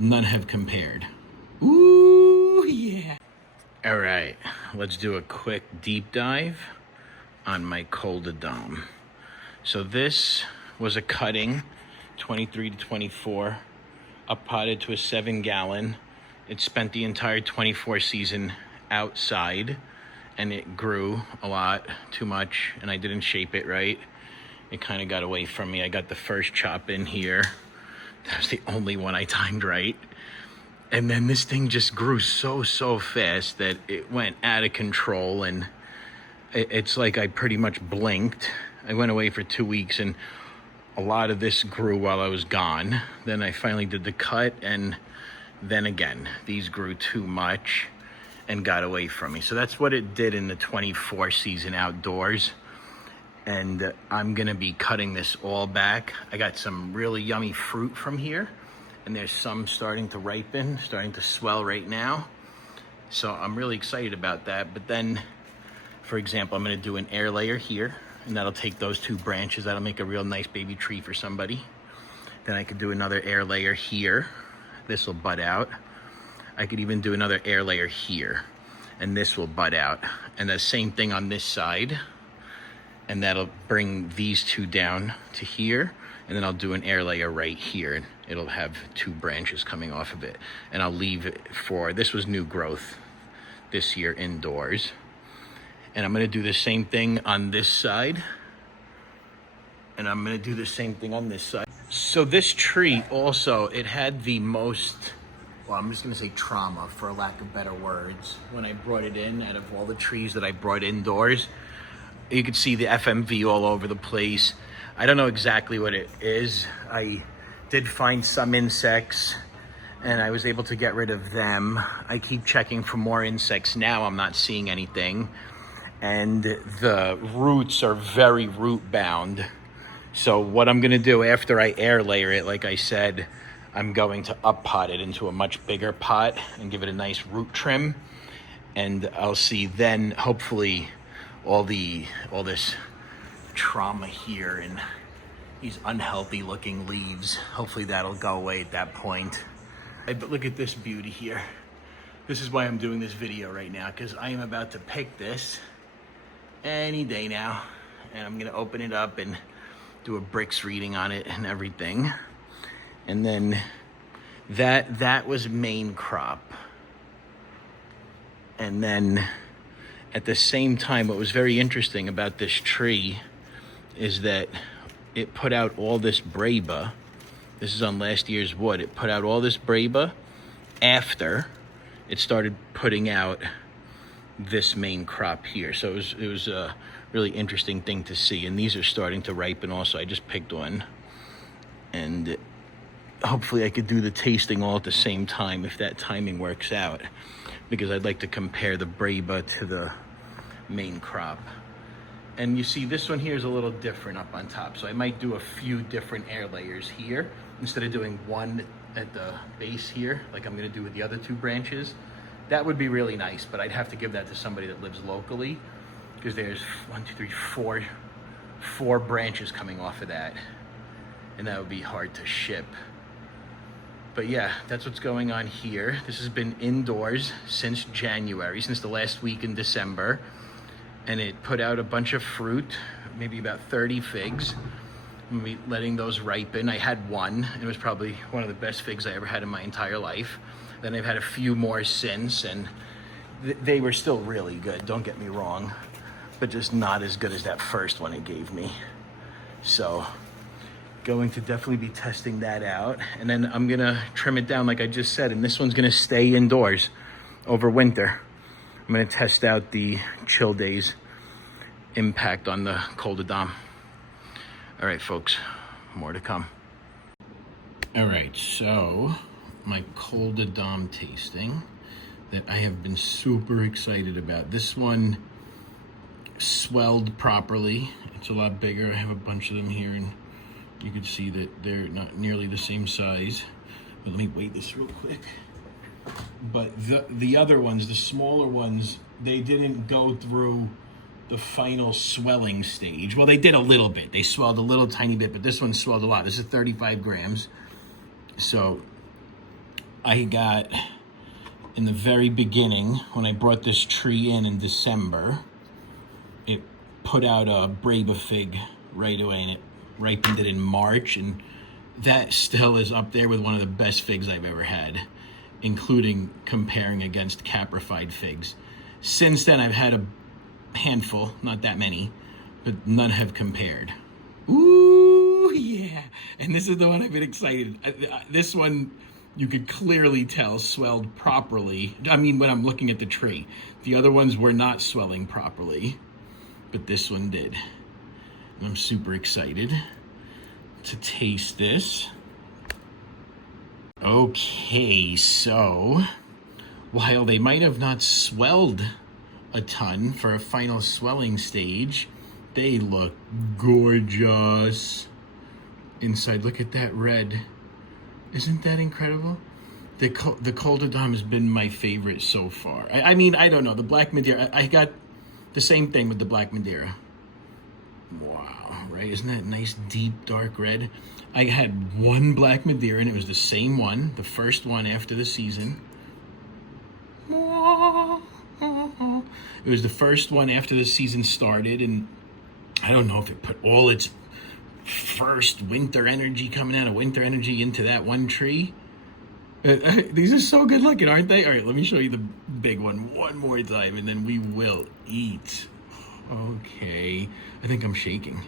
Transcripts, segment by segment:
none have compared. Ooh, yeah. All right, let's do a quick deep dive on my Col de Dame. So this was a cutting, 23 to 24, up potted to a 7-gallon. It spent the entire 24 season outside, and it grew a lot, too much, and I didn't shape it right. It kind of got away from me. I got the first chop in here. That was the only one I timed right. And then this thing just grew so fast that it went out of control, and it's like I pretty much blinked. I went away for 2 weeks, and a lot of this grew while I was gone. Then I finally did the cut, and then again, these grew too much and got away from me. So that's what it did in the 24 season outdoors. And I'm gonna be cutting this all back. I got some really yummy fruit from here, and there's some starting to ripen, starting to swell right now. So I'm really excited about that. But then, for example, I'm gonna do an air layer here, and that'll take those 2 branches. That'll make a real nice baby tree for somebody. Then I could do another air layer here. This will bud out. I could even do another air layer here, and this will bud out. And the same thing on this side. And that'll bring these 2 down to here. And then I'll do an air layer right here, and it'll have 2 branches coming off of it. And I'll leave it for, this was new growth this year indoors. And I'm gonna do the same thing on this side. And I'm gonna do the same thing on this side. So this tree also, it had the most, well, I'm just gonna say trauma for lack of better words. When I brought it in, out of all the trees that I brought indoors, you could see the FMV all over the place. I don't know exactly what it is. I did find some insects, and I was able to get rid of them. I keep checking for more insects now. I'm not seeing anything. And the roots are very root bound. So what I'm gonna do after I air layer it, like I said, I'm going to up pot it into a much bigger pot and give it a nice root trim. And I'll see then, hopefully, all this trauma here and these unhealthy looking leaves, hopefully that'll go away at that point. But look at this beauty here. This is why I'm doing this video right now, because I am about to pick this any day now, and I'm gonna open it up and do a bricks reading on it and everything. And then that was main crop. And then at the same time, what was very interesting about this tree is that it put out all this braba. This is on last year's wood. It put out all this braba after it started putting out this main crop here. So it was a really interesting thing to see. And these are starting to ripen also. I just picked one. And hopefully I could do the tasting all at the same time if that timing works out, because I'd like to compare the braba to the main crop. And you see this one here is a little different up on top. So I might do a few different air layers here instead of doing one at the base here, like I'm gonna do with the other 2 branches. That would be really nice, but I'd have to give that to somebody that lives locally, because there's 1, 2, 3, 4 branches coming off of that. And that would be hard to ship. But yeah, that's what's going on here. This has been indoors since January, since the last week in December. And it put out a bunch of fruit, maybe about 30 figs. I'm gonna be letting those ripen. I had one. It was probably one of the best figs I ever had in my entire life. Then I've had a few more since, and they were still really good, don't get me wrong, but just not as good as that first one it gave me. So going to definitely be testing that out. And then I'm gonna trim it down like I just said, and this one's gonna stay indoors over winter. I'm gonna test out the chill days impact on the Col de Dame. All right, folks, more to come. All right, so my Col de Dame tasting that I have been super excited about. This one swelled properly. It's a lot bigger. I have a bunch of them here, and you can see that they're not nearly the same size. But let me weigh this real quick. But the other ones, the smaller ones, they didn't go through the final swelling stage. Well, they did a little bit. They swelled a little tiny bit, but this one swelled a lot. This is 35 grams. So I got, in the very beginning, when I brought this tree in December, it put out a Braba fig right away, and it ripened it in March, and that still is up there with one of the best figs I've ever had, including comparing against caprified figs. Since then, I've had a handful, not that many, but none have compared. Ooh, yeah. And this is the one I've been excited. This one, you could clearly tell, swelled properly. I mean, when I'm looking at the tree. The other ones were not swelling properly, but this one did. And I'm super excited to taste this. Okay, so while they might have not swelled a ton for a final swelling stage, they look gorgeous. Inside, look at that red. Isn't that incredible? The Coldedom has been my favorite so far. I mean, I don't know. The Black Madeira, I got the same thing with the Black Madeira. Wow, right? Isn't that nice, deep, dark red? I had one Black Madeira, and it was the same one, the first one after the season. It was the first one after the season started, and I don't know if it put all its first winter energy coming out of winter energy into that one tree. These are so good looking, aren't they? All right, let me show you the big one more time, and then we will eat. Okay, I think I'm shaking.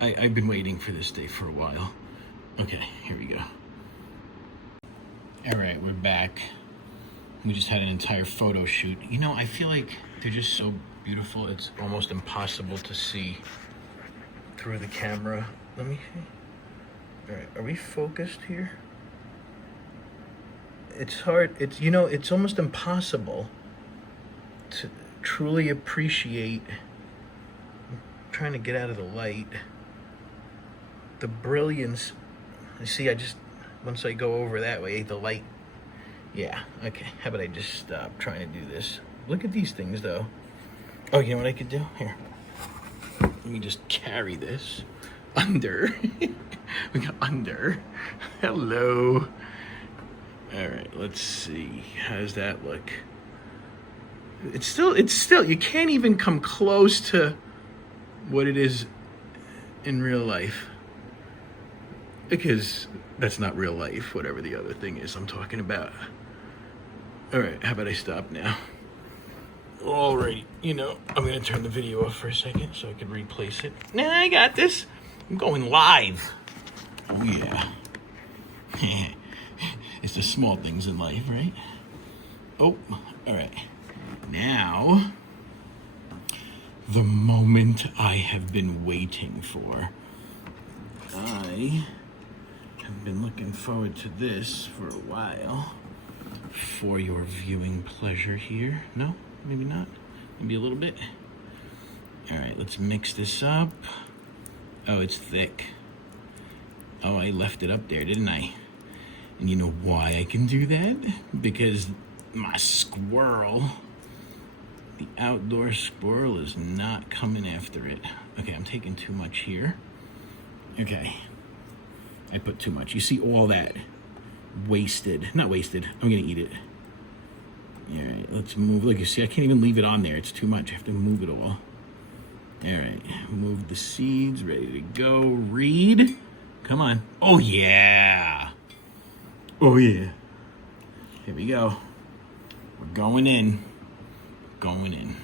I've been waiting for this day for a while. Okay, here we go. All right, we're back. We just had an entire photo shoot. You know, I feel like they're just so beautiful. It's almost impossible to see through the camera. Let me see. All right, are we focused here? It's hard. It's, you know, it's almost impossible to truly appreciate. I'm trying to get out of the light. The brilliance. You see, once I go over that way, the light. Yeah, okay. How about I just stop trying to do this? Look at these things, though. Oh, you know what I could do? Here. Let me just carry this under. We got under. Hello. All right, let's see. How does that look? It's still, you can't even come close to what it is in real life. Because that's not real life, whatever the other thing is I'm talking about. All right, how about I stop now? All right, you know, I'm gonna turn the video off for a second so I can replace it. Nah, I got this. I'm going live. Oh yeah. It's the small things in life, right? Oh, all right. Now, the moment I have been waiting for. I have been looking forward to this for a while. For your viewing pleasure here. No, maybe not. Maybe a little bit. All right, let's mix this up. Oh, it's thick. Oh, I left it up there, didn't I? And you know why I can do that? Because my squirrel, the outdoor squirrel, is not coming after it. Okay, I'm taking too much here. Okay, I put too much. You see all that wasted. Not wasted. I'm gonna eat it. All right, let's move. Look, you see, I can't even leave it on there. It's too much. I have to move it all. All right, move the seeds. Ready to go. Read. Come on. Oh, yeah. Oh, yeah. Here we go. We're going in. Going in.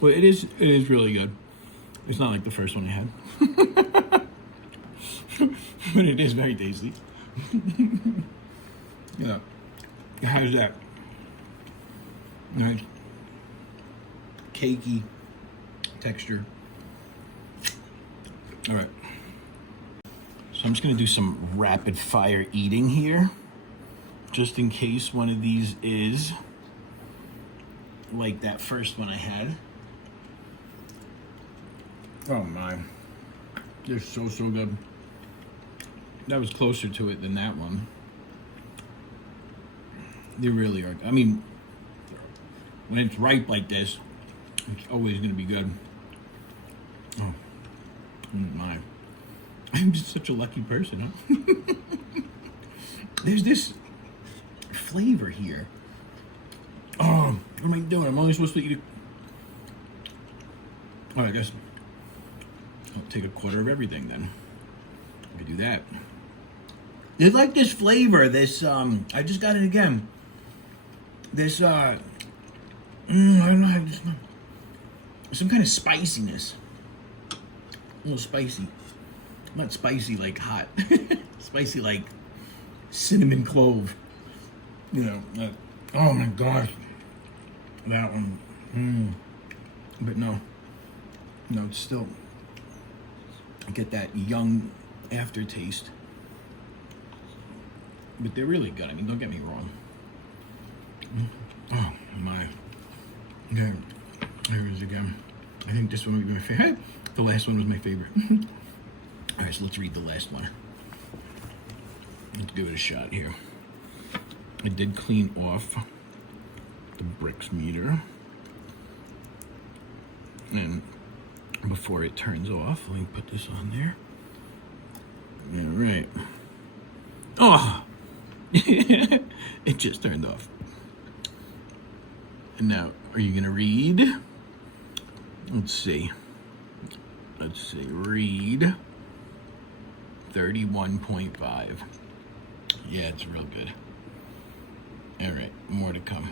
Well, it is really good. It's not like the first one I had. But it is very tasty. Yeah. How's that? Nice. Cakey texture. All right. So I'm just gonna do some rapid fire eating here, just in case one of these is like that first one I had. Oh my, they're so good. That was closer to it than that one. They really are. I mean, when it's ripe like this, it's always gonna be good. Oh, my. I'm just such a lucky person, huh? There's this flavor here. Oh, what am I doing? I'm only supposed to eat it. Oh, I guess I'll take a quarter of everything then. I can do that. It's like this flavor, this, I just got it again. This, I don't know, some kind of spiciness. A little spicy. Not spicy like hot. Spicy like cinnamon clove. You know, oh my gosh. That one. But no, it's still, I get that young aftertaste. But they're really good. I mean, don't get me wrong. Oh my. Okay, here it is again. I think this one would be my favorite. The last one was my favorite. All right, so let's read the last one. Let's give it a shot here. I did clean off the bricks meter. And before it turns off, let me put this on there. All right. Oh! It just turned off. And now, are you gonna read? Let's see. Read 31.5. Yeah, it's real good. All right, more to come.